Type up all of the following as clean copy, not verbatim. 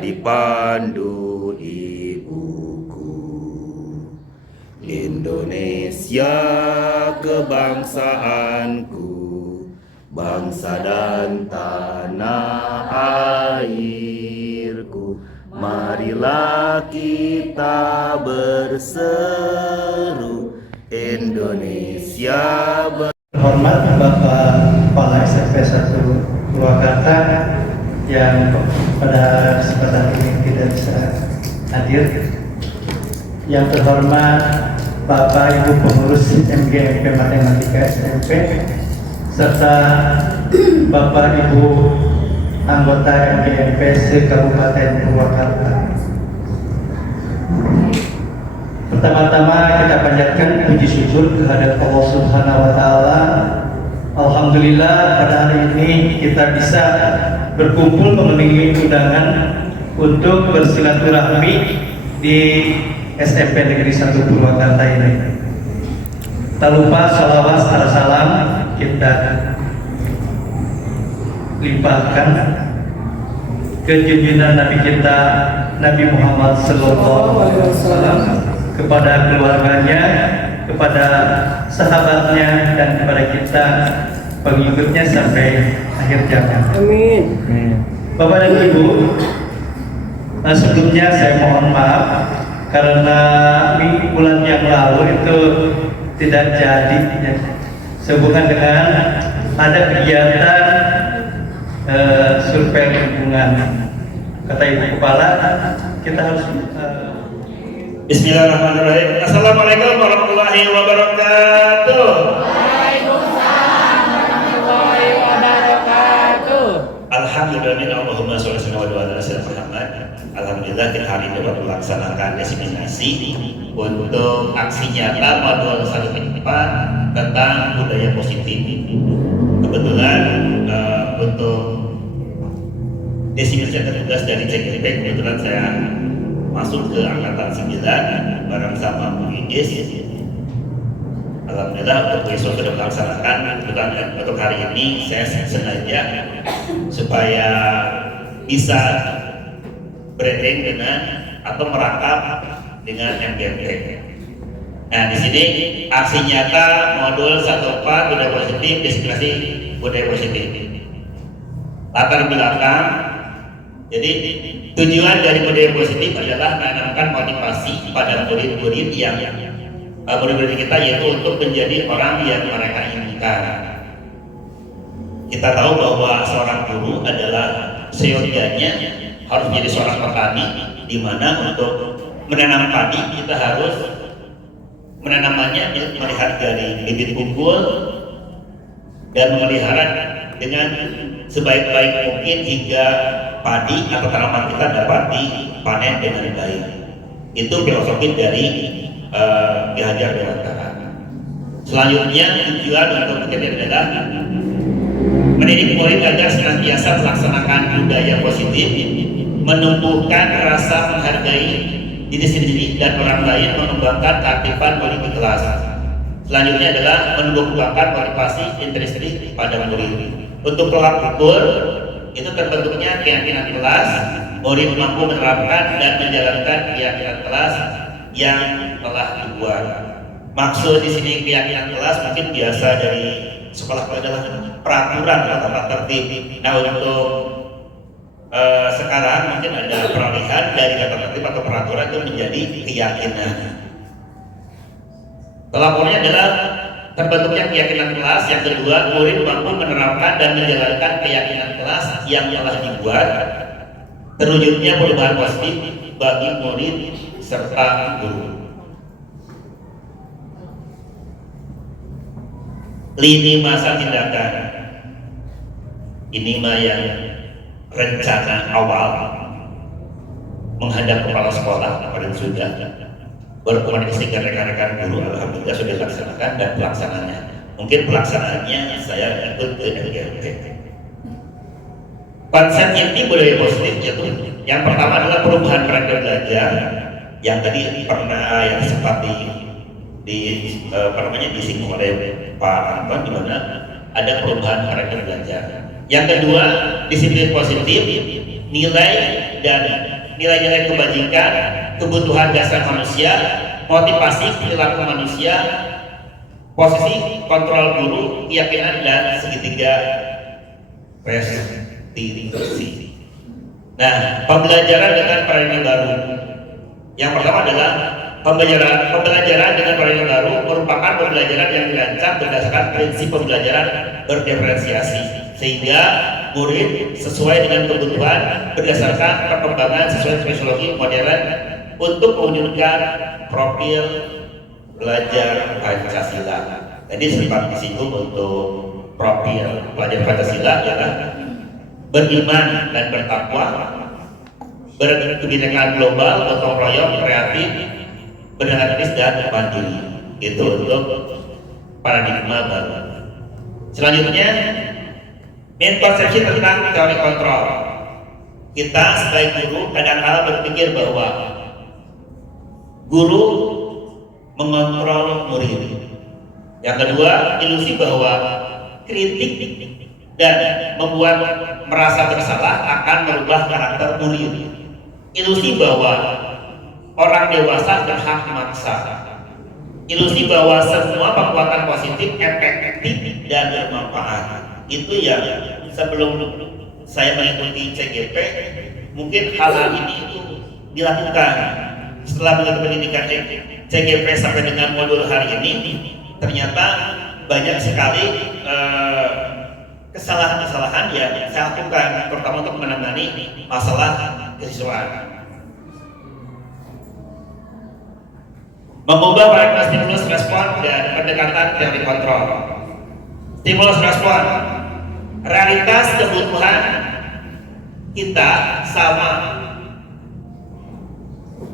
dipandu ibuku. Indonesia kebangsaanku, bangsa dan tanah airku. Marilah kita berseru Indonesia Hormat Bapak Kepala SMP 1 Purwakarta yang pada kesempatan ini tidak bisa hadir. Yang terhormat Bapak Ibu pengurus MGMP Matematika SMP serta Bapak Ibu anggota MGMP se-Kabupaten Purwakarta. Pertama-tama kita panjatkan puji syukur kehadirat Allah Subhanahu wa taala. Alhamdulillah pada hari ini kita bisa berkumpul memenuhi undangan untuk bersilaturahmi di SMP Negeri 1 Purwakarta ini. Tak lupa sholawat serta salam kita limpahkan ke junjungan Nabi kita Nabi Muhammad SAW, kepada keluarganya, kepada sahabatnya, dan kepada kita pengikutnya sampai akhir zaman. Amin. Bapak dan Ibu, sebelumnya saya mohon maaf karena bulan yang lalu itu tidak jadi sehubungan dengan ada kegiatan survei lingkungan. Kata Ibu Kepala, kita harus Bismillahirrahmanirrahim. Assalamualaikum warahmatullahi wabarakatuh. Waalaikumsalam warahmatullahi wabarakatuh. Alhamdulillah, Allahumma sholli ala sayyidina Muhammad. Alhamdulillah kita hari ini dapat melaksanakan diseminasi untuk aksi nyata modul 1.4 tentang budaya positif. Kebetulan untuk diseminasi tugas dari CGP, kebetulan saya masuk ke angkatan 9 bareng sama Bu Idis. Alhamdulillah untuk besok sudah melaksanakan. Untuk hari ini saya sengaja supaya bisa branding dengan atau merangkap dengan MGMP. Nah, di sini aksi nyata modul 1.4 budaya positif, diseminasi budaya positif. Latar belakang, jadi tujuan dari budaya positif adalah menanamkan motivasi pada murid-murid yang murid-murid kita, yaitu untuk menjadi orang yang mereka inginkan. Kita tahu bahwa seorang guru adalah seyogianya harus menjadi seorang petani, di mana untuk menanam padi kita harus menanamannya melihat dari bibit unggul dan memelihara dengan sebaik-baik mungkin hingga padi atau tanaman kita dapat dipanen dengan baik. Itu filosofi dari Ki Hajar Dewantara. Selanjutnya tujuan untuk kita adalah mendidik murid agar senantiasa melaksanakan budaya positif, menumbuhkan rasa menghargai diri sendiri dan orang lain, mengembangkan keaktifan murid di kelas. Selanjutnya adalah menumbuhkan motivasi intrinsik pada murid. Untuk tolak ukur itu terbentuknya keyakinan kelas, murid mampu menerapkan dan menjalankan keyakinan kelas yang telah dibuat. Maksud di sini keyakinan kelas mungkin biasa dari sekolah adalah peraturan atau tata tertib. Nah, untuk sekarang mungkin ada peralihan dari tata tertib atau peraturan itu menjadi keyakinan. Tolak ukurnya adalah terbentuknya keyakinan kelas. Yang kedua, murid mampu menerapkan dan menjalankan keyakinan kelas yang telah dibuat. Terwujudnya perubahan positif bagi murid serta guru. Lini masa tindakan ini mah yang rencana awal menghadap kepala sekolah kemarin sudah berkomunikasi dengan rekan-rekan guru. Alhamdulillah sudah dilaksanakan dan pelaksananya. Mungkin pelaksanaannya saya ikut ke MGMP. Konsep inti budaya positif yaitu yang pertama adalah perubahan karakter belajar, yang tadi pernah yang sempat disinggung oleh Pak Anton, di mana ada perubahan karakter belajar. Yang kedua, disiplin positif, nilai dan nilai-nilai kebajikan, kebutuhan dasar manusia, motivasi perilaku manusia, posisi kontrol guru, keyakinan, dan segitiga restitusi. Nah, pembelajaran dengan paradigma baru. Yang pertama adalah pembelajaran dengan paradigma baru merupakan pembelajaran yang dirancang berdasarkan prinsip pembelajaran berdiferensiasi, sehingga murid sesuai dengan kebutuhan berdasarkan perkembangan sesuai teknologi modern untuk mewujudkan profil belajar Pancasila. Jadi sempat disinggung untuk profil pelajar Pancasila adalah beriman dan bertakwa, berkebinekaan global, gotong royong, kreatif, berdemokratis dan mandiri. Itu untuk paradigma baru. Selanjutnya, miskonsepsi tentang teori kontrol. Kita sebagai guru kadang-kala berpikir bahwa guru mengontrol murid. Yang kedua, ilusi bahwa kritik dan membuat merasa bersalah akan merubah karakter murid. Ilusi bahwa orang dewasa berhak memaksa. Ilusi bahwa semua perbuatan positif efektif dan bermanfaat. Itu yang sebelum saya mengikuti CGP, mungkin hal-hal ini itu dilakukan. Setelah mengikuti pendidikan CGP sampai dengan modul hari ini, ternyata banyak sekali kesalahan-kesalahan yang saya lakukan, terutama untuk menangani masalah kesiswaan. Mengubah paradigma stimulus respon dan pendekatan teori kontrol. Stimulus respon, realitas kebutuhan kita sama,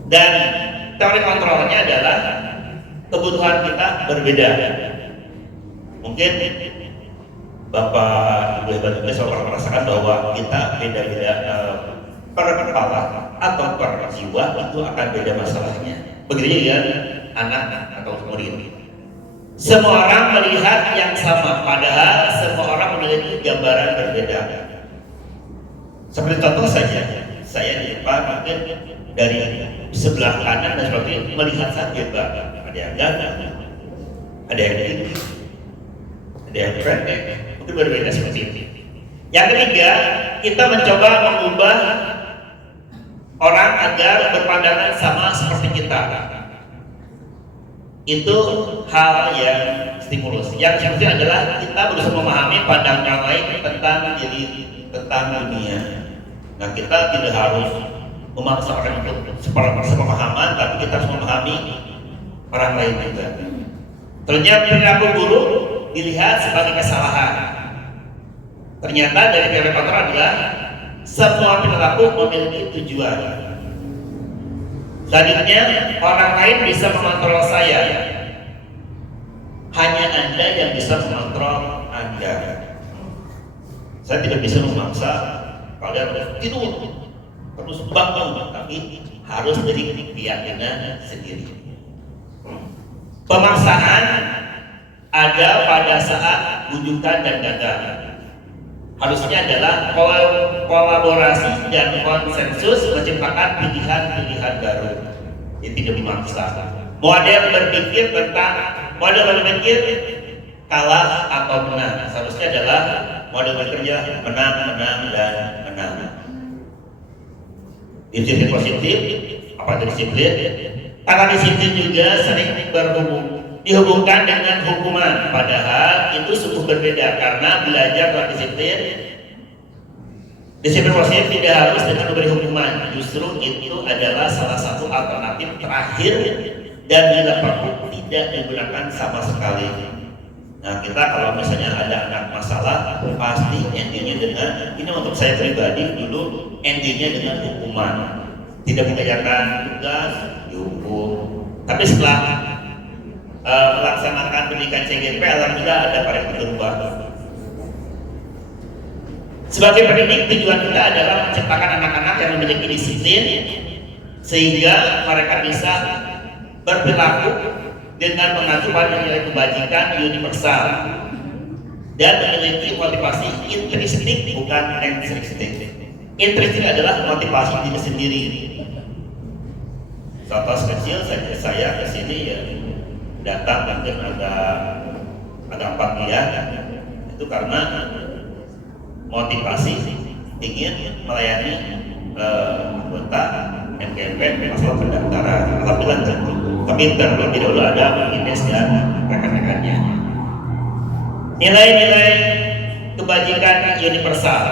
dan teori kontrolnya adalah kebutuhan kita berbeda. Mungkin Bapak Ibu hebat juga selalu merasakan bahwa kita beda-beda per kepala atau per jiwa itu akan beda masalahnya. Begitu ya anak atau murid. Semua orang melihat yang sama, padahal semua orang memiliki gambaran berbeda. Seperti contoh saja, saya di depan mungkin dari sebelah kanan dan seperti melihat saja Pak, ada yang ganteng, ada yang tinggi, ada yang pendek, mungkin berbeda seperti ini. Yang ketiga, kita mencoba mengubah orang agar berpandangan sama seperti kita. Itu hal yang stimulus. Yang selanjutnya adalah kita berusaha memahami pandangan lain tentang diri, tentang dunia. Nah, kita tidak harus memaksa orang untuk sepemahaman, tapi kita harus memahami orang lain juga. Ternyata perilaku guru dilihat sebagai kesalahan. Ternyata dari teori kontrol adalah semua perilaku memiliki tujuan. Selanjutnya, orang lain bisa mengontrol saya. Hanya Anda yang bisa mengontrol Anda. Saya tidak bisa memaksa kalian tidur terus bangun, tapi harus dari keyakinan sendiri. Pemaksaan ada pada saat bujukan dan gagal. Harusnya adalah kolaborasi dan konsensus menciptakan pilihan-pilihan baru. Ini tidak memaksa. Model berpikir kalah atau menang. Seharusnya adalah model bekerja menang, dan menang. Disiplin positif, apa itu disiplin? Karena disiplin juga sering dihubungkan dengan hukuman, padahal itu sungguh berbeda. Karena belajar dalam disiplin positif tidak harus dengan memberi hukuman. Justru itu adalah salah satu alternatif terakhir dan bila perlu tidak digunakan sama sekali. Nah, kita kalau misalnya ada anak masalah, pasti endingnya dengan, ini untuk saya pribadi dulu, endingnya dengan hukuman. Tidak mengerjakan tugas, dihukum. Tapi setelah melaksanakan pendidikan CGP, alhamdulillah ada variasi berubah. Sebagai pendidik, tujuan kita adalah menciptakan anak-anak yang memiliki disiplin sehingga mereka bisa berperilaku dengan mengacu pada nilai kebajikan universal dan memiliki motivasi intrinsik bukan ekstrinsik. Intrinsik adalah motivasi diri sendiri. Contoh kecil saya ke sini ya datang mungkin agak panggilan itu karena motivasi ingin melayani anggota MKMP masalah pendaftaran. Alhamdulillah tapi terlebih dahulu ada Ines dan rekan-rekannya. Nilai-nilai kebajikan universal.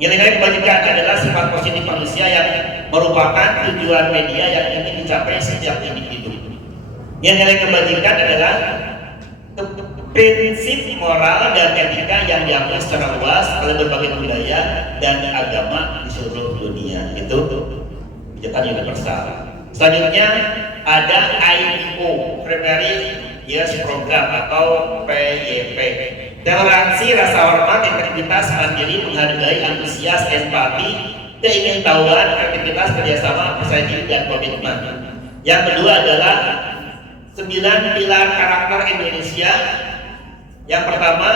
Nilai-nilai kebajikan adalah sifat positif manusia yang merupakan tujuan media yang ingin dicapai setiap individu. Nilai-nilai kebajikan adalah prinsip moral dan etika yang diakui secara luas oleh berbagai budaya dan agama di seluruh dunia. Itu kebijakan universal. Selanjutnya ada IPO, Primary Yes Program atau PYP. Toleransi, rasa hormat, integritas, mandiri, menghargai, antusias, empati, keingintahuan, kreativitas, kerjasama, percaya diri, dan komitmen. Yang kedua adalah 9 pilar karakter Indonesia. Yang pertama,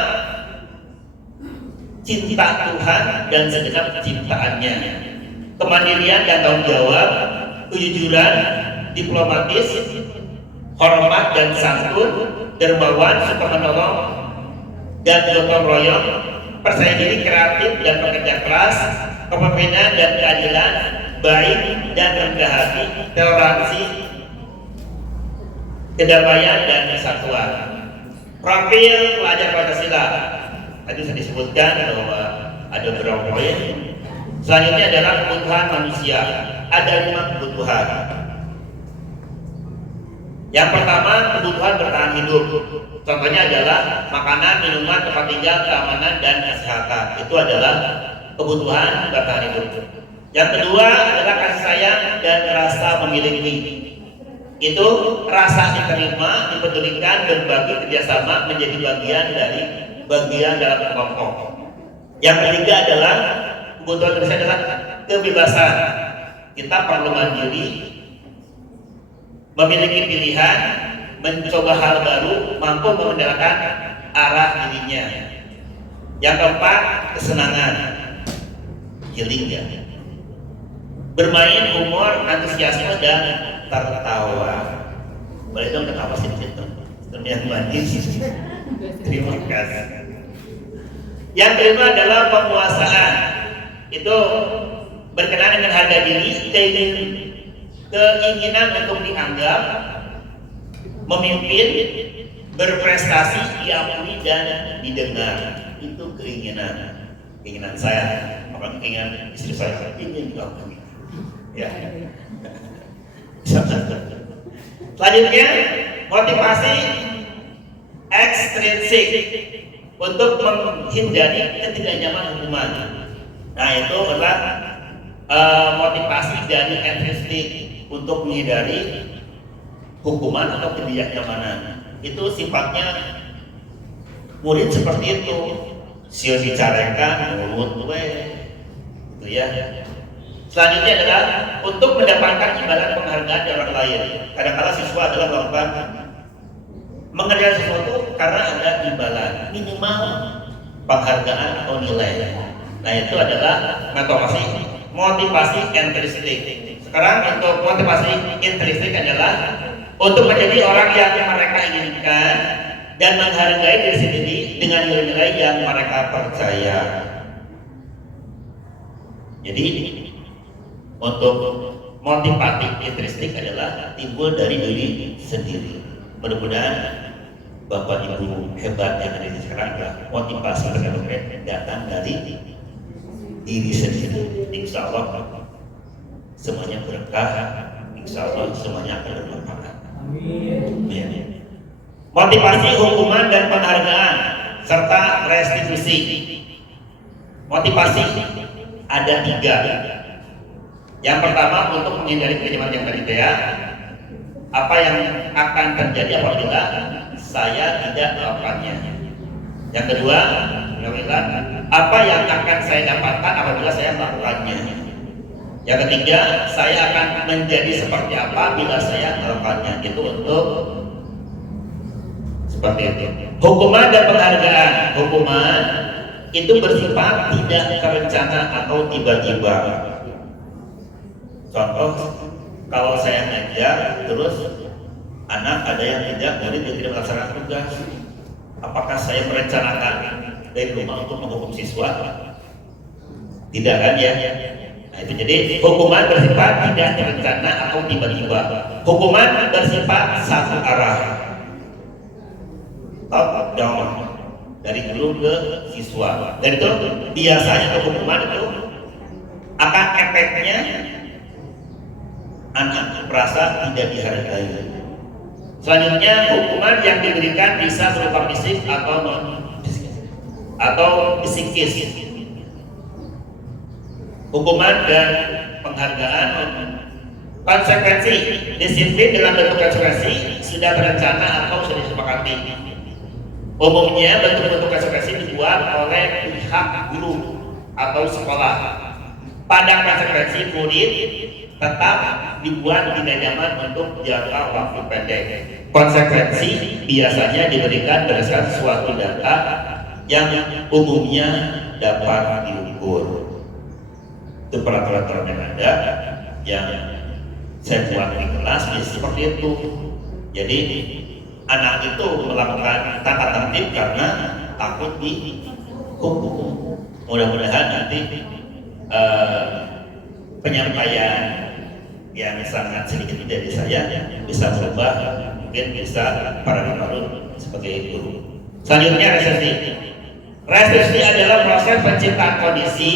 cinta Tuhan dan segenap ciptaannya, kemandirian dan tanggung jawab, kejujuran, diplomatis, hormat dan santun, dermawan, suka menolong dan gotong royong, percaya diri, kreatif dan bekerja keras, kepemimpinan dan keadilan, baik dan rendah hati, toleransi, kedamaian dan kesatuan. Profil pelajar Pancasila tadi saya disebutkan bahwa ada beberapa poin. Selanjutnya adalah kebutuhan manusia. Ada 5 kebutuhan. Yang pertama, kebutuhan bertahan hidup. Contohnya adalah makanan, minuman, tempat tinggal, keamanan, dan kesehatan. Itu adalah kebutuhan bertahan hidup. Yang kedua adalah kasih sayang dan rasa memiliki. Itu rasa diterima, dipedulikan, berbagi, kerjasama menjadi bagian dalam kelompok. Yang ketiga adalah kebutuhan manusia adalah kebebasan. Kita perlu mandiri, memiliki pilihan, mencoba hal baru, mampu mengendalikan arah dirinya. Yang keempat, kesenangan, healing ya. Bermain, humor, antusiasme dan tertawa. Boleh dong kenapa sih itu? Ternyata manis. Terima kasih. Yang kelima adalah penguasaan. Itu berkenaan dengan harga diri, keinginan untuk dianggap, memimpin, berprestasi, diakui dan didengar. Itu keinginan saya, apalagi keinginan istri saya ingin diakui. Ya. Selanjutnya, motivasi ekstrinsik untuk menghindari ketidaknyamanan hubungan. Nah, itu adalah motivasi dari intrinsik untuk menghindari hukuman atau ketidaknyamanan. Itu sifatnya murid seperti itu. Sio dicarekan mulut itu ya. Selanjutnya adalah untuk mendapatkan imbalan penghargaan dari orang lain. Kadang-kadang siswa adalah melakukan mengerjakan sesuatu karena ada imbalan, minimal penghargaan atau nilai. Nah, itu adalah motivasi intrinsik. Sekarang untuk motivasi intrinsik adalah untuk menjadi orang yang mereka inginkan dan menghargai diri sendiri dengan nilai-nilai yang mereka percaya. Jadi untuk motivasi intrinsik adalah timbul dari diri sendiri. Mudah-mudahan Bapak Ibu hebat yang ada di sekarang adalah motivasi yang datang dari diri sendiri. Insya Allah semuanya berkah. Insya Allah semuanya akan bermanfaat. Amin. Motivasi hukuman dan penghargaan serta restitusi. Motivasi ada 3. Yang pertama untuk menghindari kejahatan yang tadi ya. Apa yang akan terjadi apabila saya tidak melakukannya. Yang kedua, apa yang akan saya dapatkan apabila saya melakukannya. Yang ketiga, saya akan menjadi seperti apa bila saya melakukannya. Itu untuk seperti itu. Hukuman dan penghargaan. Hukuman itu bersifat tidak terencana atau tiba-tiba. Contoh, kalau saya ngajar terus anak ada yang tidak, murid yang tidak melaksanakan tugas, apakah saya merencanakan dari rumah untuk menghukum siswa? Tidak kan ya? Nah, itu jadi hukuman bersifat tidak terencana atau tiba-tiba. Hukuman bersifat satu arah, top down, dari guru ke siswa. Dan itu biasanya hukuman itu akan efeknya anak merasa tidak dihargai. Selanjutnya hukuman yang diberikan bisa berupa fisik atau psikis. Hukuman dan penghargaan. Konsekuensi disiplin dalam bentuk konsekuensi sudah berencana atau sudah disepakati. Umumnya bentuk-bentuk konsekuensi dibuat oleh pihak guru atau sekolah. Pada konsekuensi murid tetap dibuat tidak nyaman untuk jangka waktu pendek. Konsekuensi biasanya diberikan berdasarkan suatu data yang umumnya dapat diukur. Itu peraturan yang ada yang saya buat di kelas seperti itu. Jadi anak itu melakukan tata tertib karena takut dihukum. Mudah-mudahan nanti penyampaian yang sangat sedikit dari saya bisa berubah, mungkin bisa para guru sebagai guru. Selanjutnya restitusi. Restitusi adalah proses penciptaan kondisi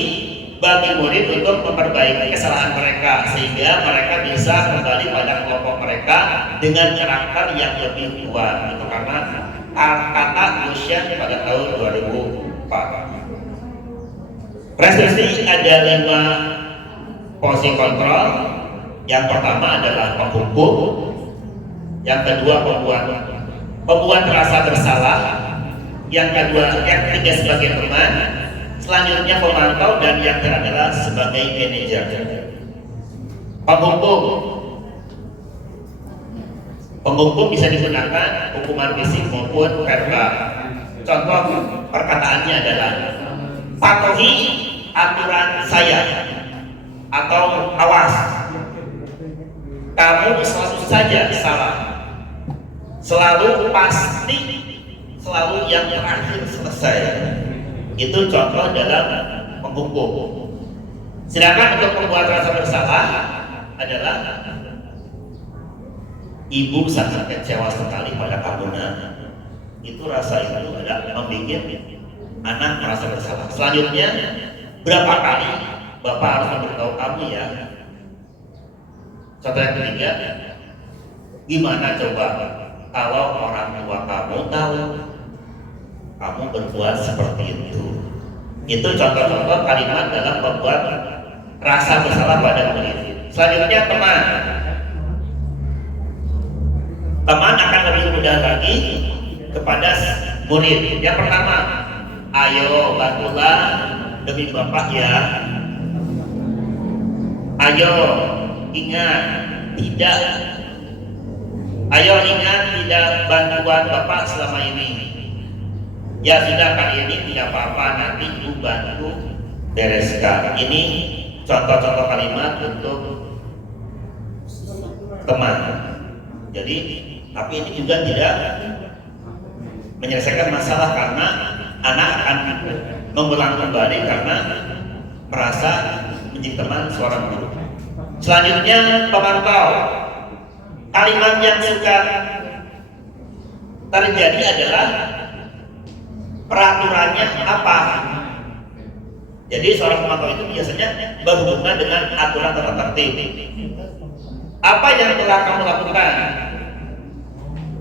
bagi murid untuk memperbaiki kesalahan mereka sehingga mereka bisa kembali pada kelompok mereka dengan karakter yang lebih kuat. Itu karena kata Lucian pada tahun 2004. Restitusi ada 5 posisi kontrol. Yang pertama adalah penghukum, yang kedua pembuat merasa bersalah, yang ketiga sebagai teman, selanjutnya pemantau, dan yang terakhir adalah sebagai manajer. Penghukum bisa digunakan hukuman fisik maupun verbal. Contoh perkataannya adalah patuhi aturan saya, atau awas, kamu selalu saja salah, selalu pasti, selalu yang terakhir selesai. Itu contoh dalam penghukum. Sedangkan untuk membuat rasa bersalah adalah ibu sangat kecewa sekali pada kamu, itu rasa itu adalah membuat anak merasa bersalah. Selanjutnya, berapa kali Bapak harus memberitahu kamu ya? Contoh yang ketiga, gimana coba kalau orang tua kamu tahu kamu berbuat seperti itu? Itu contoh-contoh kalimat dalam membuat rasa bersalah pada murid. Selanjutnya teman. Teman akan lebih mudah lagi kepada murid. Yang pertama, ayo bantulah demi Bapak ya. Ayo ingat tidak bantuan Bapak selama ini. Ya sudah, kali ini tidak apa-apa, nanti Ibu bantu bereskan. Ini contoh-contoh kalimat untuk teman. Jadi, tapi ini juga tidak menyelesaikan masalah karena anak akan mengulang kembali karena merasa menjadi teman seorang guru. Selanjutnya pemantau. Kalimat yang suka terjadi adalah peraturannya apa. Jadi seorang pemantau itu biasanya berhubungan dengan aturan tata tertib. Apa yang telah kamu lakukan?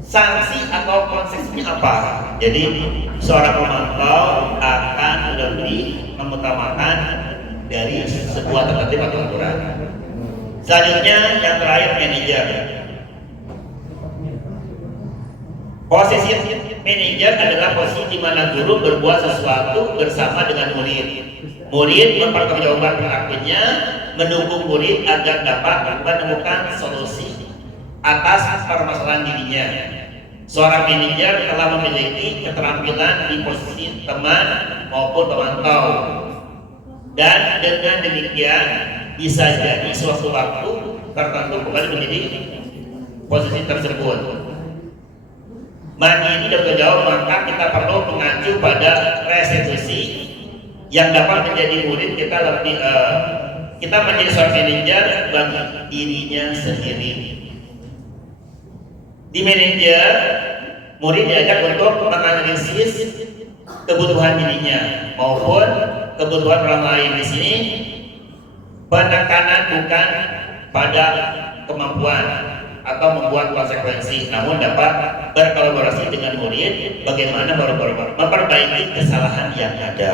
Sanksi atau konsekuensinya apa? Jadi seorang pemantau akan lebih mengutamakan dari sebuah tertib atau aturan. Selanjutnya yang terakhir, manajer. Posisi manajer adalah posisi di mana guru berbuat sesuatu bersama dengan murid. Murid mempertanggungjawabkan perilakunya, mendukung murid agar dapat menemukan solusi atas permasalahan dirinya. Seorang manajer telah memiliki keterampilan di posisi teman maupun pemantau. Dan dengan demikian bisa jadi suatu waktu tertentu kembali menjadi posisi tersebut. Maka ini sudah jauh, maka kita perlu mengacu pada restitusi yang dapat menjadi murid kita lebih kita menjadi seorang manajer bagi dirinya sendiri. Di manajer, murid diajak untuk menganalisis kebutuhan dirinya maupun kebutuhan orang lain. Di sini penekanan bukan pada kemampuan atau membuat konsekuensi, namun dapat berkolaborasi dengan murid bagaimana memperbaiki kesalahan yang ada.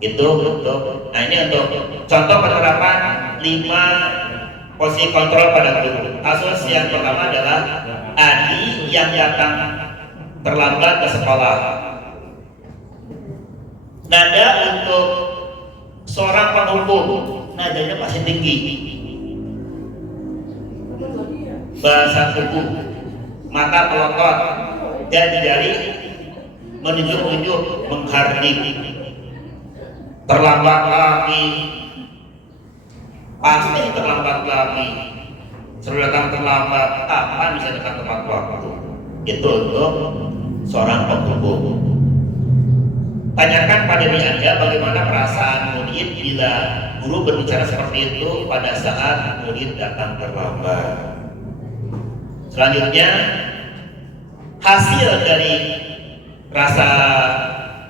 Itu untuk, nah ini untuk contoh penerapan 5 posisi kontrol pada guru. Kasus yang pertama adalah Adi yang datang terlambat ke sekolah. Nada untuk seorang penghukum, nadanya masih tinggi. Bahasa tubuh, mata pelotot, dan jari menunjuk-nunjuk, menghardik. Terlambat lagi, pasti terlambat lagi. Sudah datang terlambat, kapan bisa datang tepat waktu? Itu untuk seorang penghukum. Tanyakan pada diri Anda bagaimana perasaan murid bila guru berbicara seperti itu pada saat murid datang terlambat. Selanjutnya, hasil dari rasa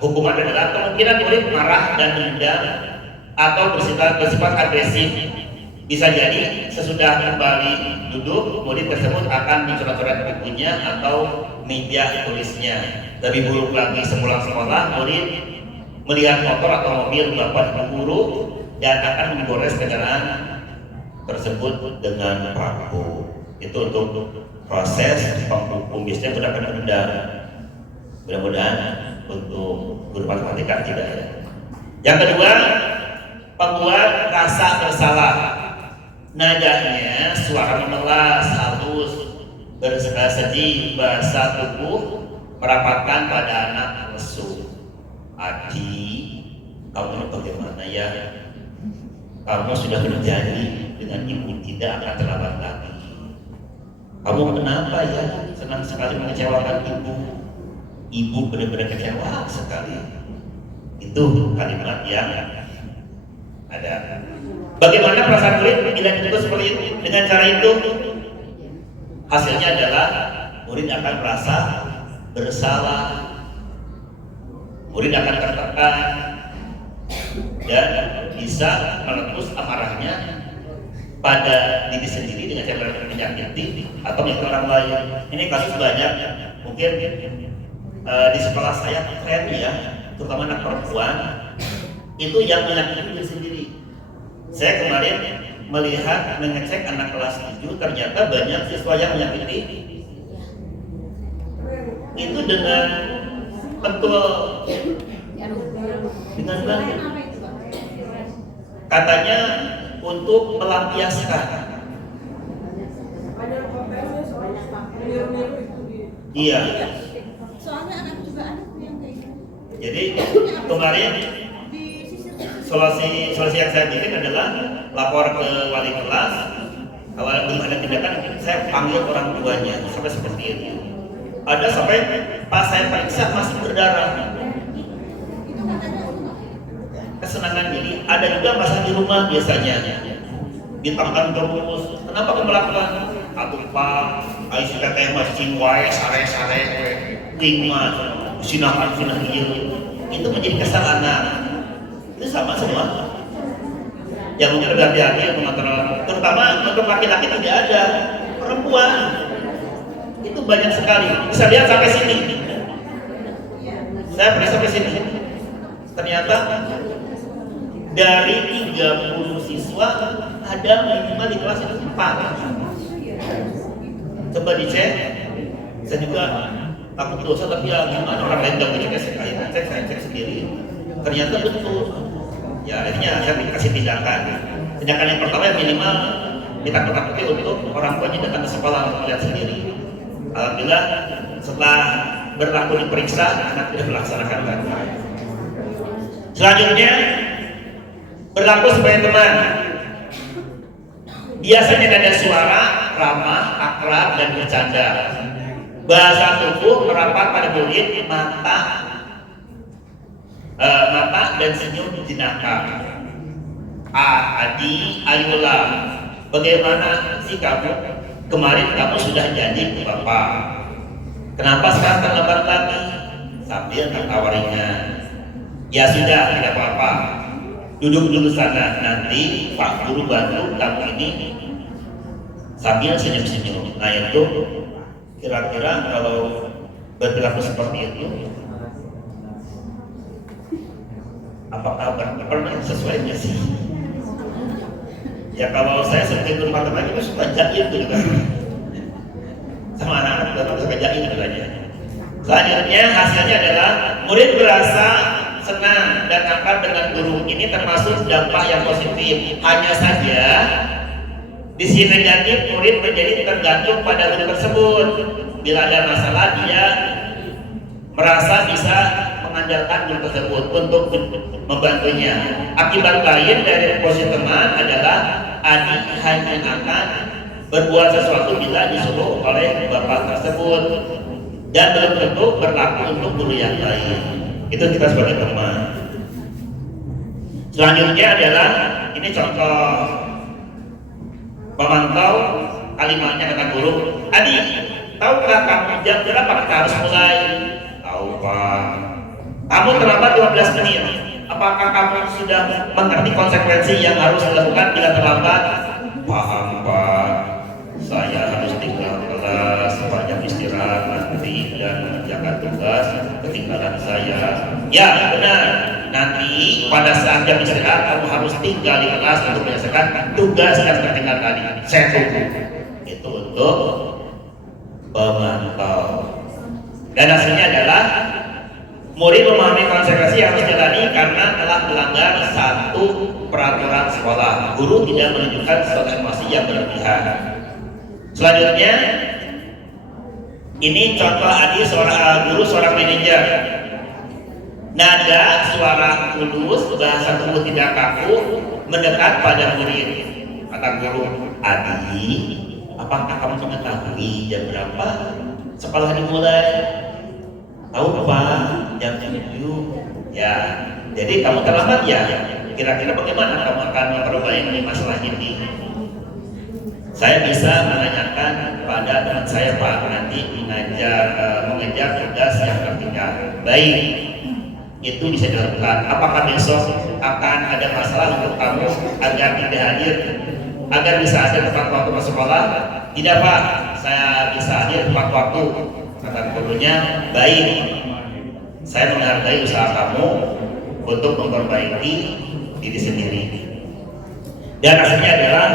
hukuman adalah kemungkinan murid marah dan dendam atau bersifat agresif. Bisa jadi sesudah kembali duduk, murid tersebut akan mencoret-coret bukunya atau meja tulisnya. Lebih buruk lagi, sepulang sekolah, murid melihat motor atau mobil bapak guru dan akan menggores kendaraan tersebut dengan paku. Itu untuk proses penghukum. Biasanya menggunakan denda. Mudah-mudahan untuk guru matematika tidak ya. Yang kedua, pembuat rasa bersalah. Nadanya suara memelas, halus, bersedih, bahasa tubuh merapatkan pada anak lesu. Adi, kamu ini bagaimana ya? Kamu sudah berjanji dengan ibu tidak akan terlambat lagi. Kamu kenapa ya? Senang sekali mengecewakan ibu. Ibu benar-benar kecewa sekali. Itu kalimat yang ada. Bagaimana perasaan murid bila ditegur seperti itu? Dengan cara itu, hasilnya adalah murid akan merasa bersalah, murid akan tertekan dan bisa meletus amarahnya pada diri sendiri dengan cara menyakiti atau menyakiti orang lain. Ini kasus banyak, mungkin di sekolah saya tren ya, terutama anak perempuan itu yang menyakiti diri sendiri. Saya kemarin melihat mengecek anak kelas 7, ternyata banyak siswa yang menyakiti itu dengan betul, dengan banget. Katanya untuk melampiaskan. Iya. Soalnya anak juga ada yang kayak gitu. Jadi kemarin solusi yang saya bikin adalah lapor ke wali kelas. Kalau belum ada tindakan, saya panggil orang tuanya sampai seperti ini. Ada sampai pas saya periksa masih berdarah. Itu katanya Kesenangan diri. Ada juga masalah di rumah biasanya. Ditangkan terus. Kenapa kamu melakukan? Aduh pak, ayo sudah kayak masih wae sare-sare lima sinahan itu menjadi kesal anak. Itu sama semua. Yang mungkin lebih hati-hati mengontrol, terutama untuk laki-laki tidak ada, perempuan itu banyak sekali. Bisa lihat sampai sini. Saya pergi sampai sini. Ternyata dari 30 siswa ada minimal di kelas itu 4. Coba dicek. Saya juga takut dosa, tapi ya gimana, orang lain gak punya saya cek sendiri. Ternyata betul. Ya akhirnya saya kasih tindakan. Tindakan yang pertama yang minimal kita takuti untuk orang tuanya datang ke sekolah untuk melihat sendiri. Alhamdulillah setelah berlaku diperiksa, anak tidak melaksanakan baik. Selanjutnya berlaku sebagai teman. Biasanya ada suara ramah, akrab, dan bercanda. Bahasa tubuh merapat pada murid, mata dan senyum jenaka. Adi, ayolah, bagaimana sih kamu? Kemarin kamu sudah janji ke Bapak. Kenapa sekarang terlambat lagi? Sambil tertawa ringan. Ya sudah, tidak apa-apa. Duduk dulu sana, nanti Pak Guru bantu kamu ini. Sambil senyum-senyum. Nah itu kira-kira kalau berperilaku seperti itu, apakah pernah sesuai nggak sih? Ya kalau saya sebagai guru matematika itu suka jaim gitu kan, sama anak-anak juga suka jaim belajar. Selanjutnya hasilnya adalah murid berasa senang dan akrab dengan guru. Ini termasuk dampak yang positif. Hanya saja di sisi negatif, murid menjadi tergantung pada guru tersebut. Bila ada masalah, dia merasa bisa mengandalkan guru tersebut untuk membantunya. Akibat lain dari posisi teman adalah Adi hanya akan berbuat sesuatu bila disuruh oleh bapak tersebut, dan belum tentu berlaku untuk guru yang lain. Itu kita sebagai teman. Selanjutnya adalah ini contoh memantau kalimatnya kata guru. Adi, tahukah kamu jam berapa kita harus mulai? Tahu Pak. Kamu terlambat 12 menit. Apakah kamu sudah mengerti konsekuensi yang harus dilakukan bila terlambat? Paham Pak. Saya harus tinggal kelas, banyak istirahat nanti dan mengerjakan tugas ketinggalan saya. Ya benar. Nanti pada saat jam istirahat kamu harus tinggal di kelas untuk menyelesaikan tugas yang tertinggal tadi. Saya tunggu. Itu untuk pemantau. Dan hasilnya adalah murid memahami konsekuensi yang harus dijalani karena telah melanggar satu peraturan sekolah. Guru tidak menunjukkan suatu emosi yang berlebihan. Selanjutnya, ini contoh Adi guru seorang manajer. Nada suara tulus, bahasa tubuh tidak kaku, mendekat pada murid. Kata guru, Adi, apakah kamu mengetahui jam berapa sekolah dimulai? Tahu Pak, jam 7. Ya, jadi kamu terlambat ya. Kira-kira bagaimana kamu akan memperbaiki masalah ini? Saya bisa menanyakan kepada teman saya Pak, nanti mengejar tugas yang tertinggal. Baik, itu bisa dilakukan. Apakah besok akan ada masalah untuk kamu agar tidak hadir, agar bisa hadir tepat waktu ke sekolah? Tidak Pak, saya bisa hadir tepat waktu. Kata gurunya, baik. Saya menghargai usaha kamu untuk memperbaiki diri sendiri. Dan hasilnya adalah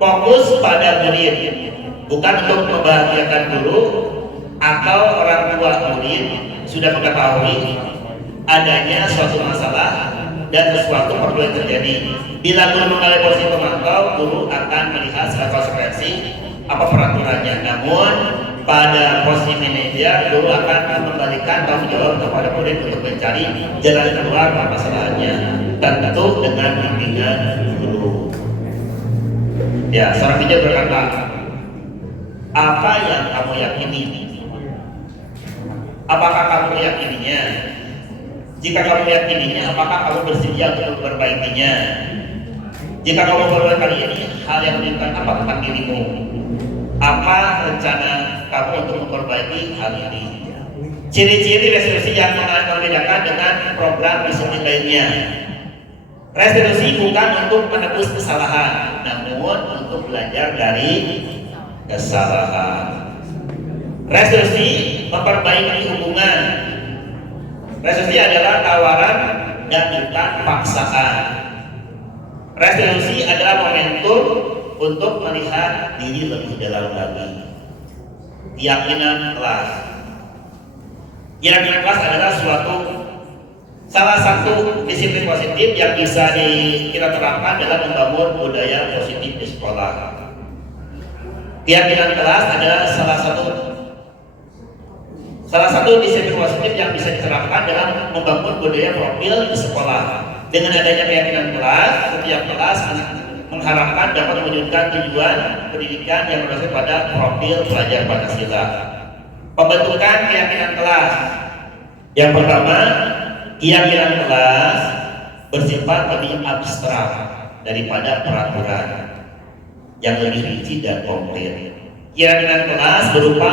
fokus pada murid, bukan untuk membahagiakan guru atau orang tua. Murid sudah mengetahui adanya suatu masalah dan sesuatu perlu yang terjadi. Bila guru mengalami posisi pemantau, guru akan melihat segala konsekuensi apa peraturannya. Namun pada posisi manajer, guru akan mengembalikan tanggung jawab kepada murid untuk mencari jalan keluar masalahnya, tentu dengan bimbingan guru. Ya, seorang bijak berkata, apa yang kamu yakini? Apakah kamu meyakininya? Jika kamu meyakininya, apakah kamu bersedia untuk memperbaikinya? Jika kamu baru kali ini, hal yang menunjukkan apa tentang dirimu? Apa rencana kamu untuk memperbaiki hal ini? Ciri-ciri resolusi yang membedakan dengan program disiplin lainnya. Resolusi bukan untuk menebus kesalahan, namun untuk belajar dari kesalahan. Resolusi memperbaiki hubungan. Resolusi adalah tawaran dan bukan paksaan. Resolusi adalah momentum untuk melihat diri lebih dalam lagi. Keyakinan kelas. Keyakinan kelas adalah salah satu disiplin positif yang bisa kita terapkan dalam membangun budaya positif di sekolah. Keyakinan kelas adalah salah satu Salah satu disiplin positif yang bisa diterapkan dalam membangun budaya profil di sekolah. Dengan adanya keyakinan kelas, setiap kelas mengharapkan dapat mewujudkan tujuan pendidikan yang berdasarkan pada profil pelajar Pancasila. Pembentukan keyakinan kelas. Yang pertama, keyakinan kelas bersifat lebih abstrak daripada peraturan yang lebih rinci dan konkret. Keyakinan kelas berupa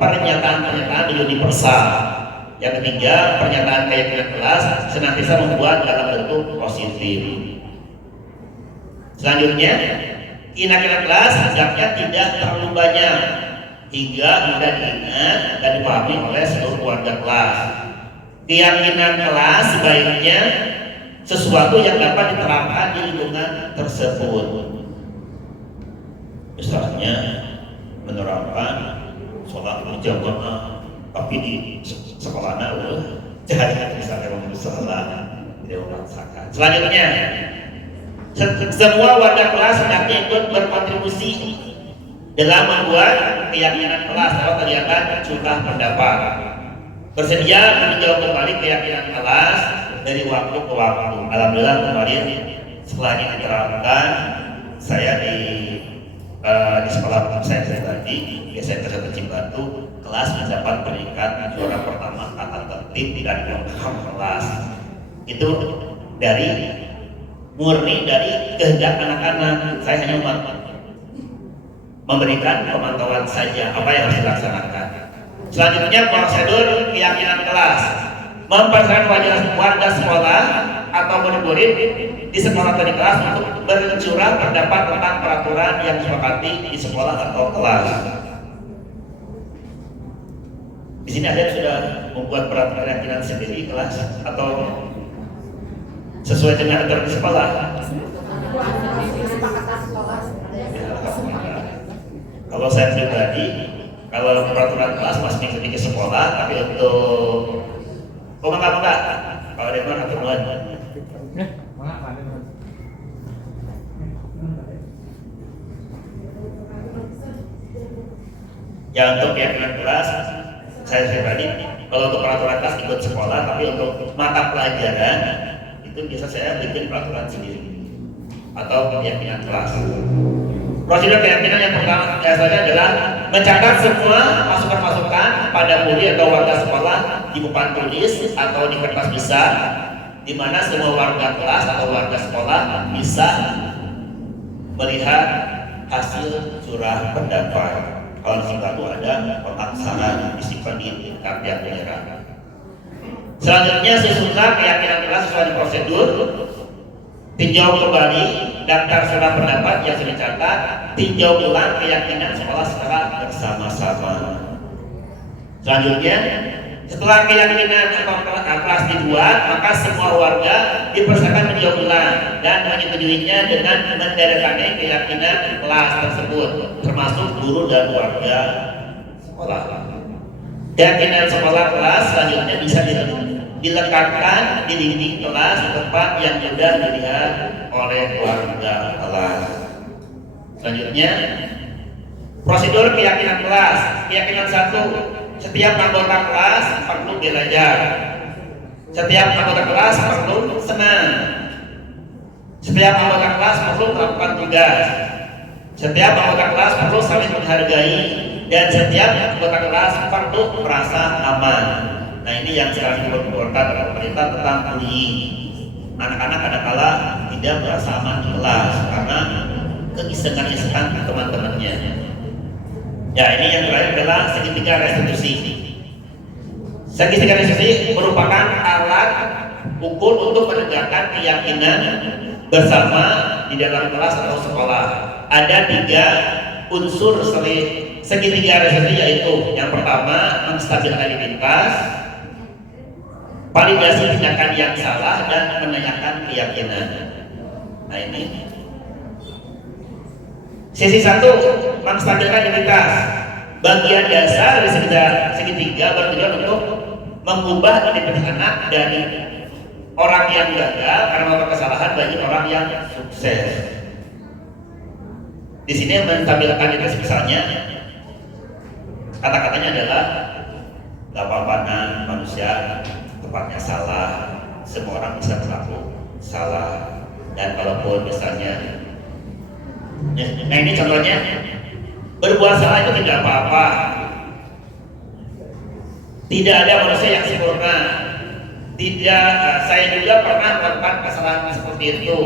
pernyataan-pernyataan universal. Yang ketiga, pernyataan keyakinan kelas senantiasa membuat dalam bentuk positif. Selanjutnya, keyakinan kelas hendaknya tidak terlalu banyak hingga mudah diingat dan dipahami oleh seluruh warga kelas. Keyakinan kelas sebaiknya sesuatu yang dapat diterapkan di lingkungan tersebut. Misalnya menerapkan sholat berjamaah, tapi di sekolahnya jangan misalnya sholat tidak memaksakan. Selanjutnya, semua warga kelas hendaknya ikut berkontribusi dalam membuat keyakinan kelas atau kegiatan curah pendapat. Bersedia meninjau kembali keyakinan kelas dari waktu ke waktu. Alhamdulillah kemarin setelah ini diterapkan, saya di sekolah saya pribadi, SMP Satu Cibatu, kelas mendapat peringkat juara pertama angkatan tertib dan program kelas. Itu murni dari kehendak anak-anak. Saya hanya memberikan pemantauan saja apa yang harus dilaksanakan. Selanjutnya, prosedur keyakinan kelas. Mempersilahkan warga sekolah atau murid-murid di sekolah atau di kelas untuk bercurah pendapat tentang peraturan yang disepakati di sekolah atau kelas. Di sini ada yang sudah membuat peraturan keyakinan sendiri kelas atau sesuai dengan aturan di sekolah. Kalau saya pribadi, kalau peraturan kelas masih mengikuti ke sekolah, tapi untuk enggak, kalau dia mana teman. Ya untuk keyakinan kelas, saya pribadi, kalau untuk peraturan kelas ikut sekolah, tapi untuk mata pelajaran itu biasa saya bikin peraturan sendiri atau keyakinan kelas. Prosedur keyakinan yang pertama biasanya adalah mencatat semua masukan-masukan pada murid atau warga sekolah di papan tulis atau di kertas besar, di mana semua warga kelas atau warga sekolah bisa melihat hasil curah pendapat. Kalau di situ ada pemaksaan disimpan di karya merah. Selanjutnya susunlah keyakinan kelas sesuai prosedur. Tinjau kembali daftar surat pendapat yang sudah dicatat. Tinjau ulang keyakinan sekolah secara bersama-sama. Selanjutnya, setelah keyakinan atau kelas dibuat, maka semua warga dipersilakan meninjau ulang dan menyetujuinya dengan menandatangani keyakinan kelas tersebut, termasuk guru dan warga sekolah. Keyakinan sekolah kelas selanjutnya bisa dilekatkan di dinding kelas di tempat yang mudah dilihat oleh warga kelas. Selanjutnya, prosedur keyakinan kelas. Keyakinan 1, setiap anggota kelas perlu belajar. Setiap anggota kelas perlu senang. Setiap anggota kelas perlu melakukan tugas. Setiap anggota kelas perlu saling menghargai, dan setiap anggota kelas perlu merasa aman. Nah, ini yang sekarang diperlukan oleh pemerintah tentang bullying. Anak-anak kadang-kala tidak merasa aman di kelas karena keisengan-isengan teman-temannya. Ya, ini yang terakhir adalah segitiga restitusi. Segitiga restitusi merupakan alat ukur untuk menegakkan keyakinan bersama di dalam kelas atau sekolah. Ada 3 unsur segitiga restitusi, yaitu yang pertama menstabilkan identitas, validasi tindakan yang salah, dan menanyakan keyakinan. Nah, ini sisi 1, menstabilkan identitas. Bagian dasar dari segitiga bertujuan untuk mengubah identitas anak dari orang yang gagal karena melakukan kesalahan menjadi orang yang sukses. Di sini menstabilkan identitas, misalnya kata-katanya adalah Gak apa-apa manusia tempatnya salah, semua orang bisa berlaku salah. Dan kalaupun misalnya, nah ini contohnya, berbuat salah itu tidak apa-apa. Tidak ada manusia yang sempurna. Tidak, saya juga pernah melakukan kesalahan seperti itu.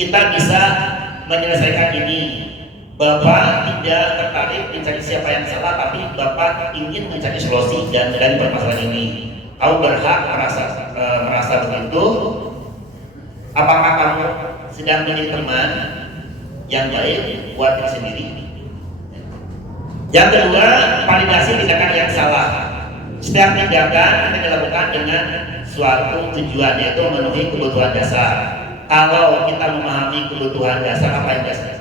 Kita bisa menyelesaikan ini. Bapak tidak tertarik mencari siapa yang salah, tapi Bapak ingin mencari solusi dari permasalahan ini. Kamu berhak merasa begitu. Apakah kamu sedang menjadi teman yang baik buat diri sendiri? Yang kedua, validasi tindakan yang salah. Setiap tindakan kita dilakukan dengan suatu tujuan, yaitu memenuhi kebutuhan dasar. Kalau kita memahami kebutuhan dasar apa yang dasar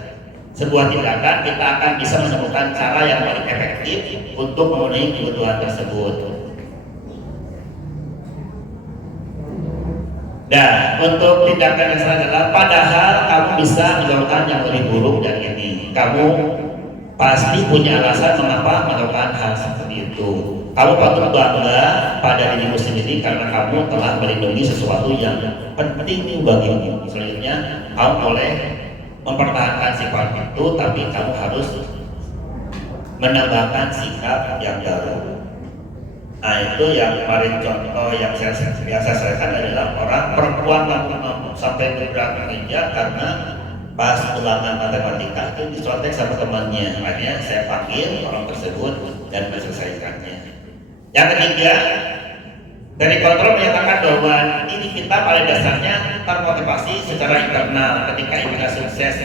sebuah tindakan, kita akan bisa menemukan cara yang paling efektif untuk memenuhi kebutuhan tersebut. Nah, untuk tindakan yang salah adalah padahal kamu bisa melakukan yang lebih buruk dari ini. Kamu pasti punya alasan mengapa melakukan hal seperti itu. Kamu patut bangga pada dirimu sendiri karena kamu telah melindungi sesuatu yang penting bagimu. Selanjutnya, kamu boleh mempertahankan sifat itu, tapi kamu harus menambahkan sikap yang baru. Nah, itu yang paling contoh yang saya biasa sampaikan adalah orang perempuan mampu sampai beberapa meja karena pas ulangan matematika itu dicontek sama temannya. Akhirnya saya panggil orang tersebut dan menyelesaikannya. Yang ketiga, dari kontrol menyatakan bahwa ini kita pada dasarnya termotivasi secara internal ketika kita sukses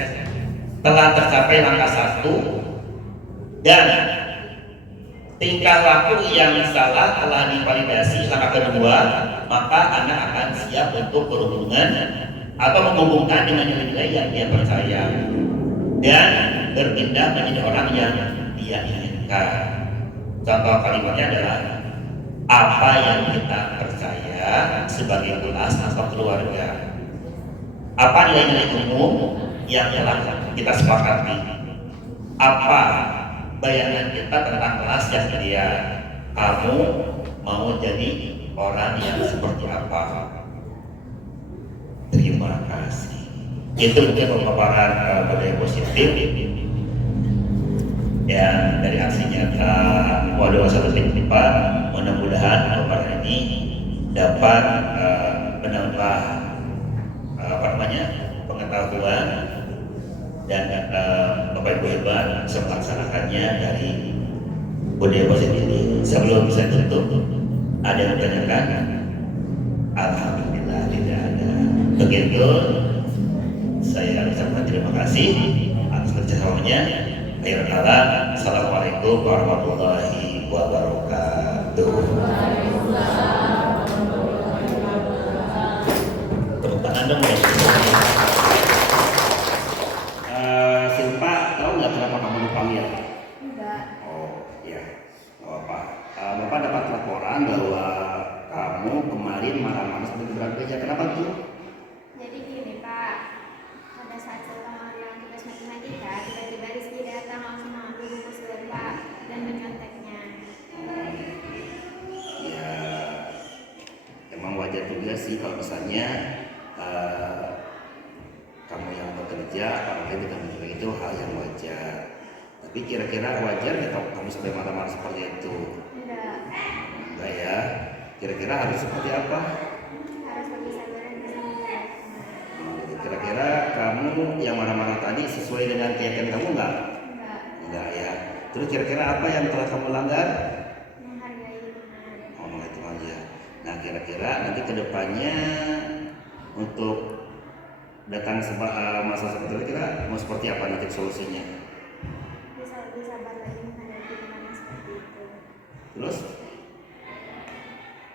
telah tercapai langkah 1 dan tingkah laku yang salah telah divalidasi langkah kedua, maka anak akan siap untuk berhubungan atau menghubungkan dengan nilai-nilai yang dia percaya dan berpindah menjadi orang yang dia inginkan. Contoh kalimatnya adalah apa yang kita percaya sebagai kelas atau keluarga, apa nilai-nilai umum yang telah kita sepakati, apa bayangan kita tentang kelas yang ideal. Kamu mau jadi orang yang seperti apa? Terima kasih. Itu mungkin pemaparan budaya positif yang dari aksi nyata Wadah 1.4. Mudah-mudahan pemaparan ini dapat menambah pengetahuan dan Bapak Ibu hebat bisa melaksanakannya dari budaya positif ini. Sebelum bisa tutup, ada yang bertanyakan? Alhamdulillah tidak ada. Begitu, saya ucapkan terima kasih atas kerjasamanya. Assalamualaikum warahmatullahi wabarakatuh. Tepuk tangan dong ya. Silpa, tahu nggak kenapa kamu dipanggil? Enggak. Oh iya, nggak apa-apa. Bapak dapat laporan bahwa kamu kemarin marah-marah sampai berat meja. Kenapa tuh? Jadi gini Pak, pada saat saya mengulang tugas matematika, tiba-tiba Rizky datang langsung mengambil buku saya Pak dan menyonteknya. Ya, emang wajar juga sih kalau misalnya kamu yang bekerja, orang lain tidak juga itu hal yang wajar. Tapi kira-kira wajar nggak kalau kamu sampai marah-marah seperti itu? Enggak, Enggak ya. Kira-kira harus seperti apa? harus lebih sabar dan bisa menjaga. Kira-kira kamu yang marah-marah tadi sesuai dengan keyakinan kamu enggak? Enggak, Enggak ya. Terus kira-kira apa yang telah kamu langgar? menghargai teman. Oh, itu aja. Nah, kira-kira nanti kedepannya untuk datang masa seperti itu kira mau seperti apa nanti solusinya? Bisa lebih sabar lagi menghadapi teman yang seperti itu. Terus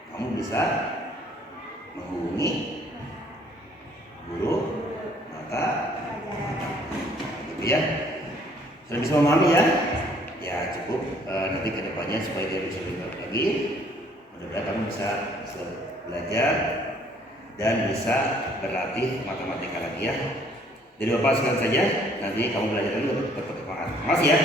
kamu bisa menghubungi guru mata gitu ya. Sudah bisa memahami ya? Ya cukup nanti kedepannya supaya dia bisa lebih baik lagi. Mudah-mudahan kamu bisa belajar dan bisa berlatih matematika lagi ya. Jadi Bapak sekalian saja, nanti kamu belajar dulu tetap semangat. Makasih ya.